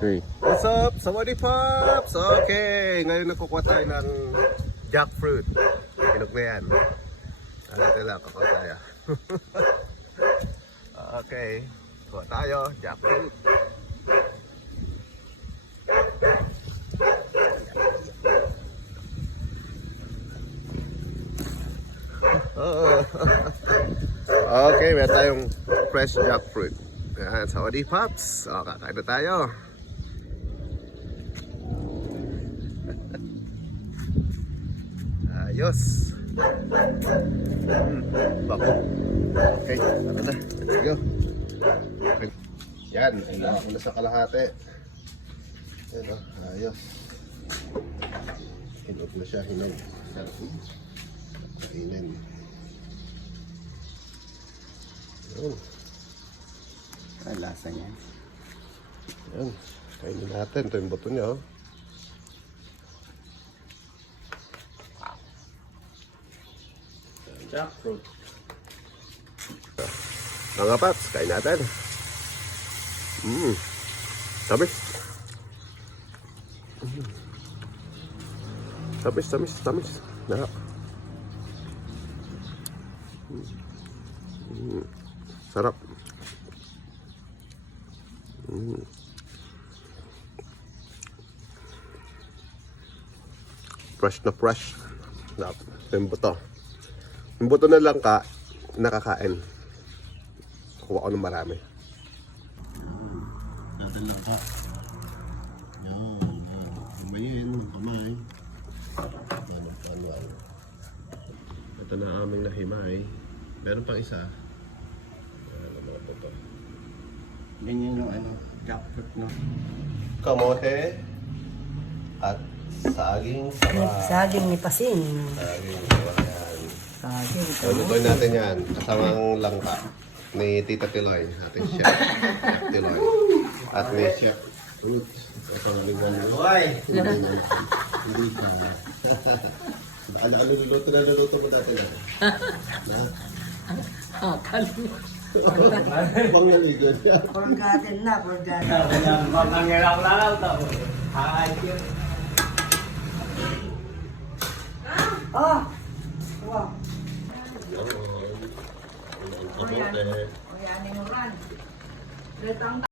Hey. What's up? Sawadee Pops! Okay, ngayon nagkukuha tayo ng jackfruit. Hinog na yan. Ito lang, kukuha tayo. Okay, kuha tayo, jackfruit. Okay, meron tayong fresh jackfruit. Yan, Sawadee Pops. O, kakain na tayo. Ayos. Bako. Okay, tara na. Let's go. Okay. Yan, ilawa ko na sa kalahati. Yan o, ayos. Hinog na siya, hinog. Sarap. Kainin. Yan. Ang lasa niya. Yan, kainin natin. Ito yung buto niya, oh. Jackfruit. Mga paps, kain natin. Tamis. Tamis. Na. Sarap. Fresh na fresh. Sarap. Yung buto. Yung buto na lang ka, nakakain. Kuha ko ng marami. Natin lang ka. Yan. Kumayin, kamay. Ano. Ito na aming nahimay. Meron pang isa. Yan ang mga buto. Ganyan yung jackfruit, no? Kamote. At saging sabaw. Saging ni Pasin. Saging sabaw yan. Saging. Lutuin natin yan. Kasamang langka ni Tita Tiloy, ating chef. Tiloy. At ni Chef Ruth. Ito na rin naman. Hoy! Hindi ka. Naluluto mo dati na. Kalimutan. Bang naligon. Forgotten na, forgotten. Magangiraw na lang ito. Ayun. Oh! Wow. Kamote. O yan, mo ran. Letang